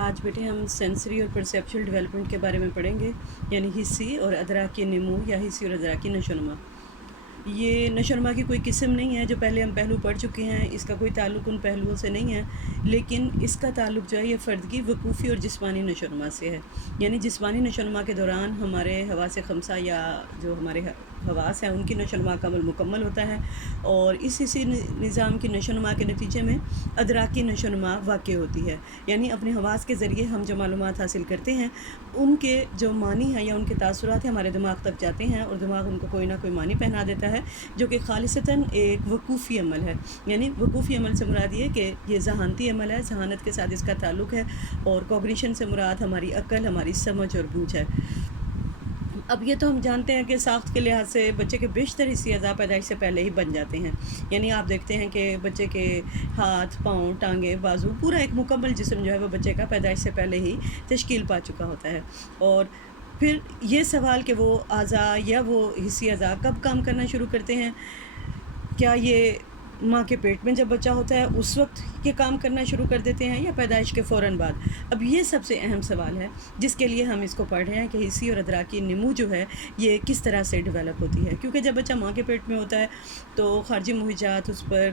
آج بیٹے ہم سینسری اور پرسیپچول ڈیولپمنٹ کے بارے میں پڑھیں گے، یعنی حسی اور ادراکی نمو یا حسی اور ادراکی نشوونما۔ یہ نشوونما کی کوئی قسم نہیں ہے، جو پہلے ہم پہلو پڑھ چکے ہیں، اس کا کوئی تعلق ان پہلوؤں سے نہیں ہے، لیکن اس کا تعلق جو ہے یہ فرد کی وقوفی اور جسمانی نشوونما سے ہے۔ یعنی جسمانی نشوونما کے دوران ہمارے حواس خمسہ یا جو ہمارے حواس ہیں ان کی نشوونما کا عمل مکمل ہوتا ہے، اور اس حسی نظام کی نشوونما کے نتیجے میں ادراکی نشوونما واقع ہوتی ہے۔ یعنی اپنے حواس کے ذریعے ہم جو معلومات حاصل کرتے ہیں ان کے جو معنی ہیں یا ان کے تاثرات ہیں ہمارے دماغ تک جاتے ہیں، اور دماغ ان کو کوئی نہ کوئی معنی پہنا دیتا ہے، جو کہ خالصتاً ایک وقوفی عمل ہے۔ یعنی وقوفی عمل سے مراد یہ کہ یہ ذہانتی عمل ہے، ذہانت کے ساتھ اس کا تعلق ہے، اور کوگنیشن سے مراد ہماری عقل، ہماری سمجھ اور بوجھ ہے۔ اب یہ تو ہم جانتے ہیں کہ ساخت کے لحاظ سے بچے کے بیشتر حسی اعضاء پیدائش سے پہلے ہی بن جاتے ہیں۔ یعنی آپ دیکھتے ہیں کہ بچے کے ہاتھ، پاؤں، ٹانگیں، بازو، پورا ایک مکمل جسم جو ہے وہ بچے کا پیدائش سے پہلے ہی تشکیل پا چکا ہوتا ہے۔ اور پھر یہ سوال کہ وہ اعضاء یا وہ حسی اعضاء کب کام کرنا شروع کرتے ہیں، کیا یہ ماں کے پیٹ میں جب بچہ ہوتا ہے اس وقت یہ کام کرنا شروع کر دیتے ہیں یا پیدائش کے فوراً بعد؟ اب یہ سب سے اہم سوال ہے جس کے لیے ہم اس کو پڑھ رہے ہیں کہ حسی اور ادراکی نمو جو ہے یہ کس طرح سے ڈیولپ ہوتی ہے۔ کیونکہ جب بچہ ماں کے پیٹ میں ہوتا ہے تو خارجی محیطات اس پر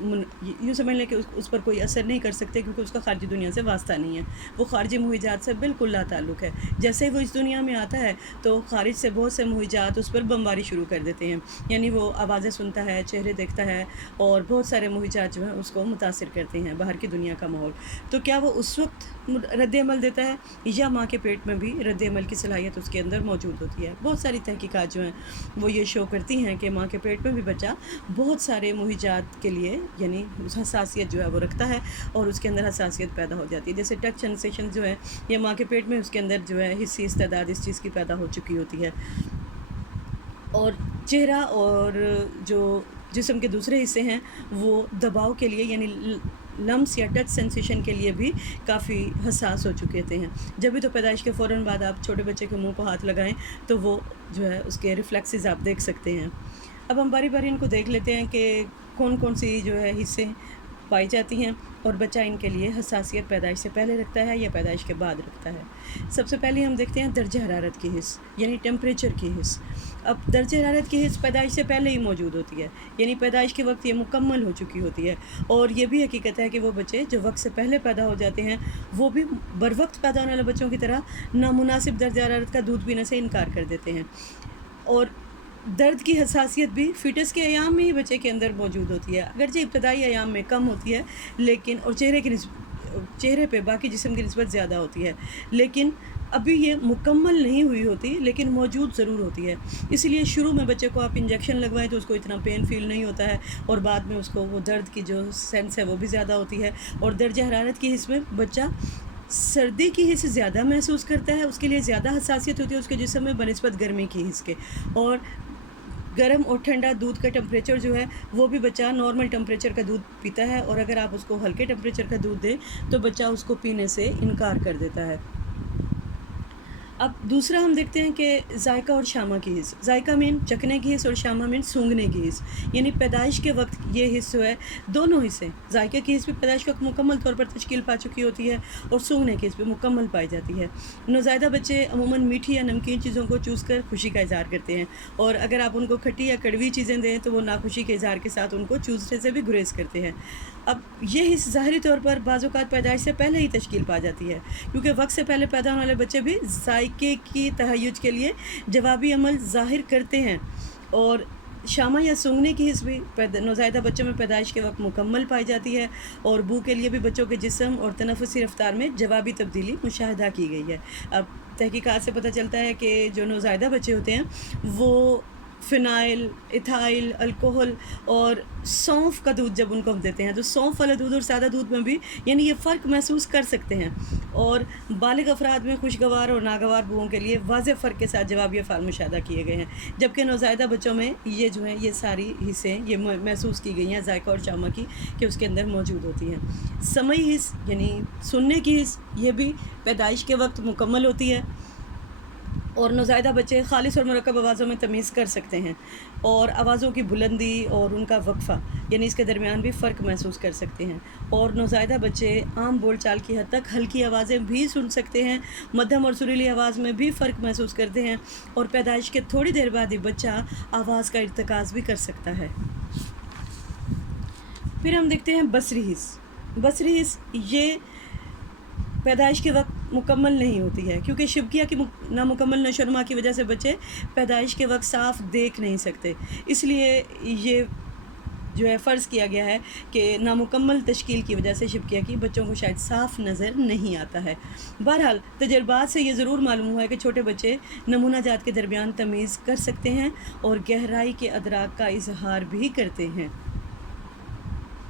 یوں سمجھ لیں کہ اس پر کوئی اثر نہیں کر سکتے، کیونکہ اس کا خارجی دنیا سے واسطہ نہیں ہے، وہ خارجی محیطات سے بالکل لا تعلق ہے۔ جیسے ہی وہ اس دنیا میں آتا ہے تو خارج سے بہت سے محیطات اس پر بمباری شروع کر دیتے ہیں، یعنی وہ آوازیں سنتا ہے، چہرے دیکھتا ہے، اور بہت سارے محیطات جو ہیں اس کو متاثر کرتے ہیں، باہر کی دنیا کا ماحول۔ تو کیا وہ اس وقت رد عمل دیتا ہے یا ماں کے پیٹ میں بھی رد عمل کی صلاحیت اس کے اندر موجود ہوتی ہے؟ بہت ساری تحقیقات جو ہیں وہ یہ شو کرتی ہیں کہ ماں کے پیٹ میں بھی بچہ بہت سارے محیطات کے لیے یعنی حساسیت جو ہے وہ رکھتا ہے، اور اس کے اندر حساسیت پیدا ہو جاتی ہے۔ جیسے ٹچ سینسیشن جو ہے یہ ماں کے پیٹ میں اس کے اندر جو ہے حسی استعداد اس چیز کی پیدا ہو چکی ہوتی ہے، اور چہرہ اور جو جسم کے دوسرے حصے ہیں وہ دباؤ کے لیے یعنی لمس یا ٹچ سینسیشن کے لیے بھی کافی حساس ہو چکے تھے ہیں۔ جب بھی تو پیدائش کے فوراً بعد آپ چھوٹے بچے کے منہ کو ہاتھ لگائیں تو وہ جو ہے اس کے ریفلیکسز آپ دیکھ سکتے ہیں۔ اب ہم باری باری ان کو دیکھ لیتے ہیں کہ کون کون سی جو ہے حصے پائی جاتی ہیں، اور بچہ ان کے لیے حساسیت پیدائش سے پہلے رکھتا ہے یا پیدائش کے بعد رکھتا ہے۔ سب سے پہلے ہم دیکھتے ہیں درجہ حرارت کی حس، یعنی ٹیمپریچر کی حس۔ اب درجہ حرارت کی حس پیدائش سے پہلے ہی موجود ہوتی ہے، یعنی پیدائش کے وقت یہ مکمل ہو چکی ہوتی ہے، اور یہ بھی حقیقت ہے کہ وہ بچے جو وقت سے پہلے پیدا ہو جاتے ہیں وہ بھی بروقت پیدا ہونے والے بچوں کی طرح نامناسب درجہ حرارت کا دودھ پینے سے انکار کر دیتے ہیں، اور درد کی حساسیت بھی فیٹس کے ایام میں ہی بچے کے اندر موجود ہوتی ہے، اگرچہ ابتدائی ایام میں کم ہوتی ہے، لیکن اور چہرے پہ باقی جسم کی نسبت زیادہ ہوتی ہے، لیکن ابھی یہ مکمل نہیں ہوئی ہوتی، لیکن موجود ضرور ہوتی ہے۔ اس لیے شروع میں بچے کو آپ انجیکشن لگوائیں تو اس کو اتنا پین فیل نہیں ہوتا ہے، اور بعد میں اس کو وہ درد کی جو سینس ہے وہ بھی زیادہ ہوتی ہے، اور درجہ حرارت کی حس میں بچہ سردی کی حس زیادہ محسوس کرتا ہے، اس کے لیے زیادہ حساسیت ہوتی ہے اس کے جسم میں بنسبت گرمی کی حس کے، اور گرم اور ٹھنڈا دودھ کا ٹمپریچر جو ہے وہ بھی بچہ نارمل ٹمپریچر کا دودھ پیتا ہے، اور اگر آپ اس کو ہلکے ٹمپریچر کا دودھ دیں تو بچہ اس کو پینے سے انکار کر دیتا ہے۔ اب دوسرا ہم دیکھتے ہیں کہ ذائقہ اور شامہ کی حس۔ ذائقہ مین چکھنے کی حس اور شامہ مین سونگھنے کی حس، یعنی پیدائش کے وقت یہ حس جو ہے دونوں حصے، ذائقے کی حس بھی پیدائش کے وقت مکمل طور پر تشکیل پا چکی ہوتی ہے، اور سونگھنے کی حس بھی مکمل پائی جاتی ہے۔ نوزائیدہ بچے عموماً میٹھی یا نمکین چیزوں کو چوس کر خوشی کا اظہار کرتے ہیں، اور اگر آپ ان کو کھٹی یا کڑوی چیزیں دیں تو وہ ناخوشی کے اظہار کے ساتھ ان کو چوسنے سے بھی گریز کرتے ہیں۔ اب یہ حس ظاہری طور پر بعض اوقات پیدائش سے پہلے ہی تشکیل پا جاتی ہے، کیونکہ وقت سے پہلے پیدا ہونے والے بچے بھی ذائقے کی تہیج کے لیے جوابی عمل ظاہر کرتے ہیں، اور شامہ یا سونگھنے کی حس بھی نوزائیدہ بچوں میں پیدائش کے وقت مکمل پائی جاتی ہے، اور بو کے لیے بھی بچوں کے جسم اور تنفسی رفتار میں جوابی تبدیلی مشاہدہ کی گئی ہے۔ اب تحقیقات سے پتہ چلتا ہے کہ جو نوزائیدہ بچے ہوتے ہیں وہ فینائل، ایتھائل، الکوہل اور سونف کا دودھ جب ان کو ہم دیتے ہیں تو سونف والا دودھ اور سادہ دودھ میں بھی یعنی یہ فرق محسوس کر سکتے ہیں، اور بالغ افراد میں خوشگوار اور ناگوار بوؤں کے لیے واضح فرق کے ساتھ جوابی افعال مشاہدہ کیے گئے ہیں، جبکہ نوزائیدہ بچوں میں یہ جو ہیں یہ ساری حصیں یہ محسوس کی گئی ہیں ذائقہ اور شامہ کی کہ اس کے اندر موجود ہوتی ہیں۔ سمعی حس یعنی سننے کی حس یہ بھی پیدائش کے وقت مکمل ہوتی ہے، اور نوزائیدہ بچے خالص اور مرکب آوازوں میں تمیز کر سکتے ہیں، اور آوازوں کی بلندی اور ان کا وقفہ یعنی اس کے درمیان بھی فرق محسوس کر سکتے ہیں، اور نوزائیدہ بچے عام بول چال کی حد تک ہلکی آوازیں بھی سن سکتے ہیں، مدھم اور سریلی آواز میں بھی فرق محسوس کرتے ہیں، اور پیدائش کے تھوڑی دیر بعد ہی بچہ آواز کا ارتکاز بھی کر سکتا ہے۔ پھر ہم دیکھتے ہیں بصری حس۔ بصری حس یہ پیدائش کے وقت مکمل نہیں ہوتی ہے، کیونکہ شبکیہ کی نامکمل نشو و نما کی وجہ سے بچے پیدائش کے وقت صاف دیکھ نہیں سکتے، اس لیے یہ جو ہے فرض کیا گیا ہے کہ نامکمل تشکیل کی وجہ سے شبکیہ کی بچوں کو شاید صاف نظر نہیں آتا ہے۔ بہرحال تجربات سے یہ ضرور معلوم ہوا ہے کہ چھوٹے بچے نمونہ جات کے درمیان تمیز کر سکتے ہیں اور گہرائی کے ادراک کا اظہار بھی کرتے ہیں۔